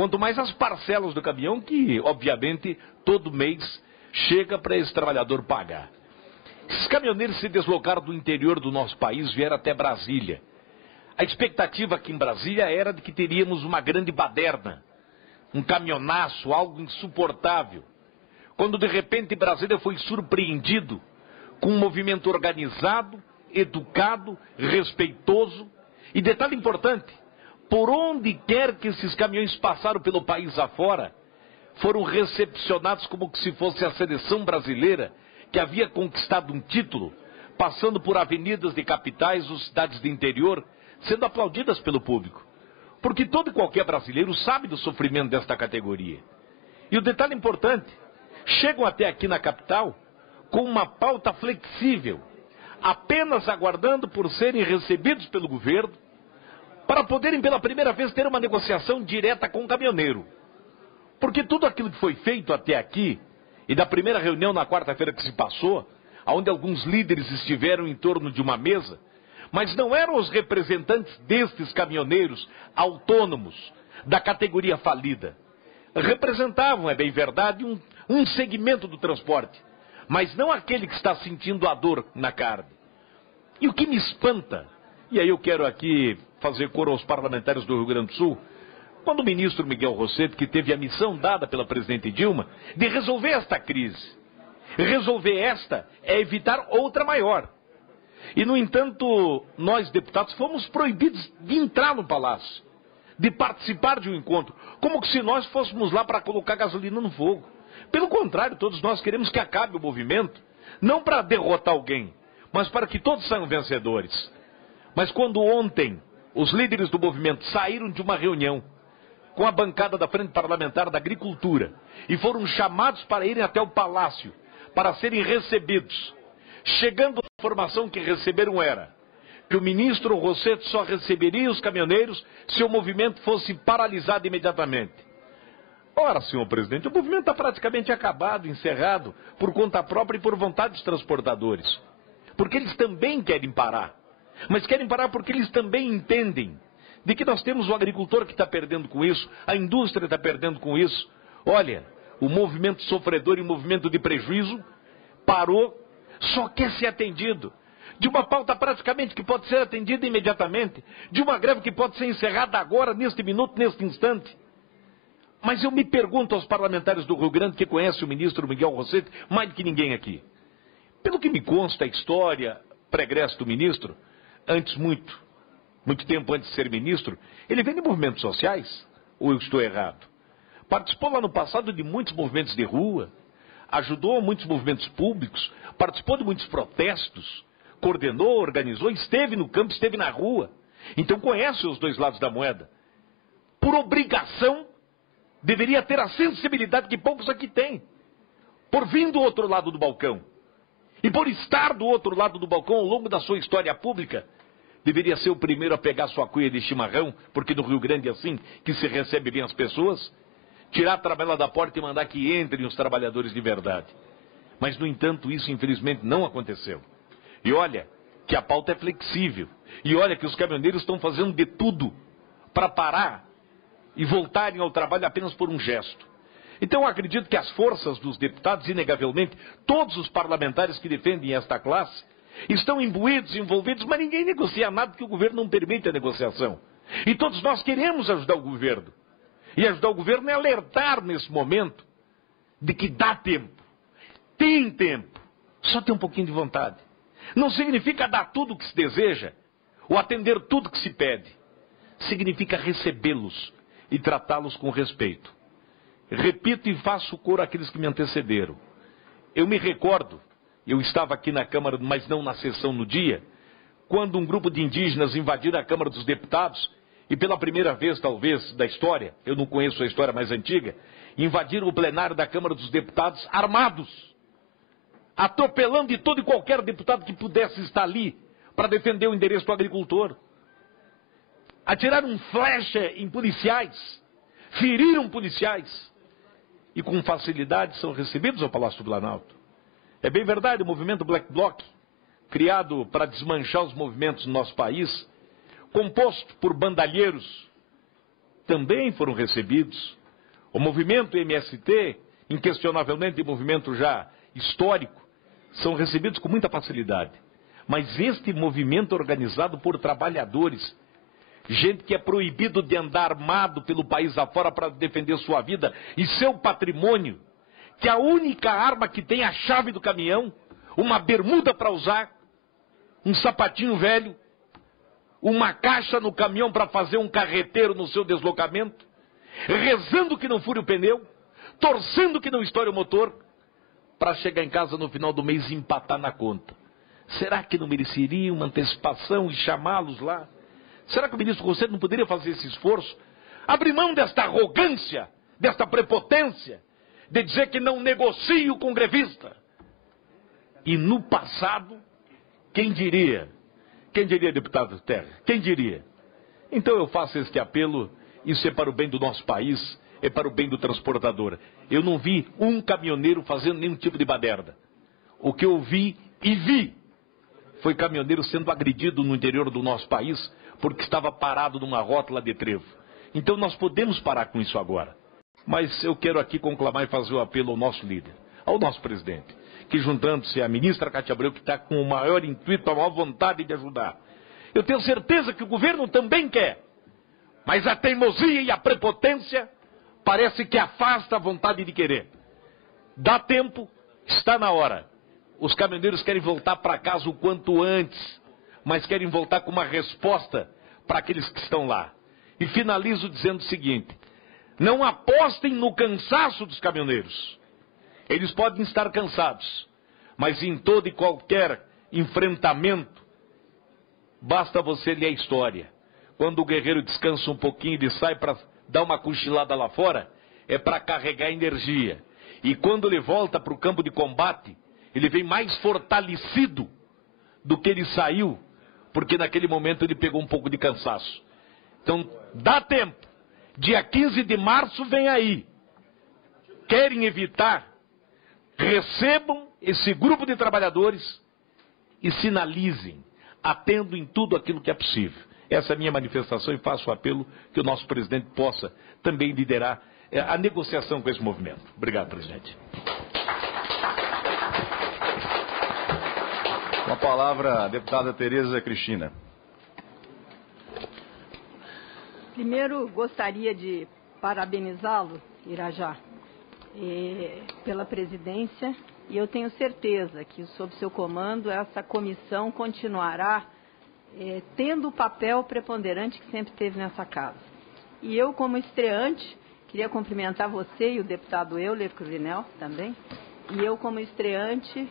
quanto mais as parcelas do caminhão que, obviamente, todo mês chega para esse trabalhador pagar. Esses caminhoneiros se deslocaram do interior do nosso país, vieram até Brasília. A expectativa aqui em Brasília era de que teríamos uma grande baderna, um caminhonaço, algo insuportável. Quando de repente Brasília foi surpreendido com um movimento organizado, educado, respeitoso. E detalhe importante, por onde quer que esses caminhões passaram pelo país afora, foram recepcionados como se fosse a seleção brasileira que havia conquistado um título, passando por avenidas de capitais ou cidades de interior, sendo aplaudidas pelo público. Porque todo e qualquer brasileiro sabe do sofrimento desta categoria. E o detalhe importante, chegam até aqui na capital com uma pauta flexível, apenas aguardando por serem recebidos pelo governo, para poderem pela primeira vez ter uma negociação direta com o caminhoneiro. Porque tudo aquilo que foi feito até aqui, e da primeira reunião na quarta-feira que se passou, onde alguns líderes estiveram em torno de uma mesa, mas não eram os representantes destes caminhoneiros autônomos, da categoria falida. Representavam, é bem verdade, um segmento do transporte, mas não aquele que está sentindo a dor na carne. E o que me espanta, e aí eu quero aqui fazer coro aos parlamentares do Rio Grande do Sul, quando o ministro Miguel Rosseto, que teve a missão dada pela presidente Dilma, de resolver esta crise. Resolver esta é evitar outra maior. E, no entanto, nós, deputados, fomos proibidos de entrar no Palácio, de participar de um encontro, como se nós fôssemos lá para colocar gasolina no fogo. Pelo contrário, todos nós queremos que acabe o movimento, não para derrotar alguém, mas para que todos saiam vencedores. Mas quando ontem os líderes do movimento saíram de uma reunião com a bancada da Frente Parlamentar da Agricultura e foram chamados para irem até o Palácio para serem recebidos, chegando a informação que receberam era que o ministro Rosseto só receberia os caminhoneiros se o movimento fosse paralisado imediatamente. Ora, senhor presidente, o movimento está praticamente acabado, encerrado, por conta própria e por vontade dos transportadores. Porque eles também querem parar. Mas querem parar porque eles também entendem de que nós temos o agricultor que está perdendo com isso, a indústria está perdendo com isso. Olha, o movimento sofredor e o movimento de prejuízo parou, só quer ser atendido. De uma pauta praticamente que pode ser atendida imediatamente, de uma greve que pode ser encerrada agora, neste minuto, neste instante. Mas eu me pergunto aos parlamentares do Rio Grande que conhecem o ministro Miguel Rosseto mais do que ninguém aqui. Pelo que me consta a história pregressa do ministro, muito tempo antes de ser ministro, ele vem de movimentos sociais, ou eu estou errado? Participou lá no passado de muitos movimentos de rua, ajudou muitos movimentos públicos, participou de muitos protestos, coordenou, organizou, esteve no campo, esteve na rua. Então conhece os dois lados da moeda. Por obrigação, deveria ter a sensibilidade que poucos aqui têm. Por vir do outro lado do balcão. E por estar do outro lado do balcão ao longo da sua história pública, deveria ser o primeiro a pegar sua cuia de chimarrão, porque no Rio Grande é assim que se recebe bem as pessoas, tirar a tabela da porta e mandar que entrem os trabalhadores de verdade. Mas, no entanto, isso infelizmente não aconteceu. E olha que a pauta é flexível. E olha que os caminhoneiros estão fazendo de tudo para parar e voltarem ao trabalho apenas por um gesto. Então eu acredito que as forças dos deputados, inegavelmente, todos os parlamentares que defendem esta classe, estão imbuídos, envolvidos, mas ninguém negocia nada porque o governo não permite a negociação. E todos nós queremos ajudar o governo. E ajudar o governo é alertar nesse momento de que dá tempo. Tem tempo. Só tem um pouquinho de vontade. Não significa dar tudo o que se deseja ou atender tudo o que se pede. Significa recebê-los e tratá-los com respeito. Repito e faço coro àqueles que me antecederam. Eu me recordo, eu estava aqui na Câmara, mas não na sessão no dia, quando um grupo de indígenas invadiram a Câmara dos Deputados e pela primeira vez, talvez, da história, eu não conheço a história mais antiga, invadiram o plenário da Câmara dos Deputados armados, atropelando de todo e qualquer deputado que pudesse estar ali para defender o endereço do agricultor. Atiraram flecha em policiais, feriram policiais e com facilidade são recebidos ao Palácio do Planalto. É bem verdade, o movimento Black Bloc, criado para desmanchar os movimentos no nosso país, composto por bandalheiros, também foram recebidos. O movimento MST, inquestionavelmente movimento já histórico, são recebidos com muita facilidade. Mas este movimento organizado por trabalhadores, gente que é proibido de andar armado pelo país afora para defender sua vida e seu patrimônio, que a única arma que tem é a chave do caminhão, uma bermuda para usar, um sapatinho velho, uma caixa no caminhão para fazer um carreteiro no seu deslocamento, rezando que não fure o pneu, torcendo que não estoure o motor, para chegar em casa no final do mês e empatar na conta. Será que não mereceria uma antecipação e chamá-los lá? Será que o ministro Conselho não poderia fazer esse esforço? Abrir mão desta arrogância, desta prepotência, de dizer que não negocio com grevista. E no passado, quem diria? Quem diria, deputado Terra? Quem diria? Então eu faço este apelo, isso é para o bem do nosso país, é para o bem do transportador. Eu não vi um caminhoneiro fazendo nenhum tipo de baderna. O que eu vi e vi foi caminhoneiro sendo agredido no interior do nosso país porque estava parado numa rótula de trevo. Então nós podemos parar com isso agora. Mas eu quero aqui conclamar e fazer o apelo ao nosso líder, ao nosso presidente, que juntando-se à ministra Cátia Abreu, que está com o maior intuito, a maior vontade de ajudar. Eu tenho certeza que o governo também quer, mas a teimosia e a prepotência parece que afasta a vontade de querer. Dá tempo, está na hora. Os caminhoneiros querem voltar para casa o quanto antes, mas querem voltar com uma resposta para aqueles que estão lá. E finalizo dizendo o seguinte: não apostem no cansaço dos caminhoneiros. Eles podem estar cansados, mas em todo e qualquer enfrentamento, basta você ler a história. Quando o guerreiro descansa um pouquinho, ele sai para dar uma cochilada lá fora, é para carregar energia. E quando ele volta para o campo de combate, ele vem mais fortalecido do que ele saiu, porque naquele momento ele pegou um pouco de cansaço. Então, dá tempo. Dia 15 de março vem aí. Querem evitar? Recebam esse grupo de trabalhadores e sinalizem, atendo em tudo aquilo que é possível. Essa é a minha manifestação e faço o apelo que o nosso presidente possa também liderar a negociação com esse movimento. Obrigado, presidente. Com a palavra, a deputada Tereza Cristina. Primeiro, gostaria de parabenizá-lo, Irajá, pela presidência, e eu tenho certeza que, sob seu comando, essa comissão continuará tendo o papel preponderante que sempre teve nessa casa. E eu, como estreante, queria cumprimentar você e o deputado Euler Cruvinel também, e eu, como estreante,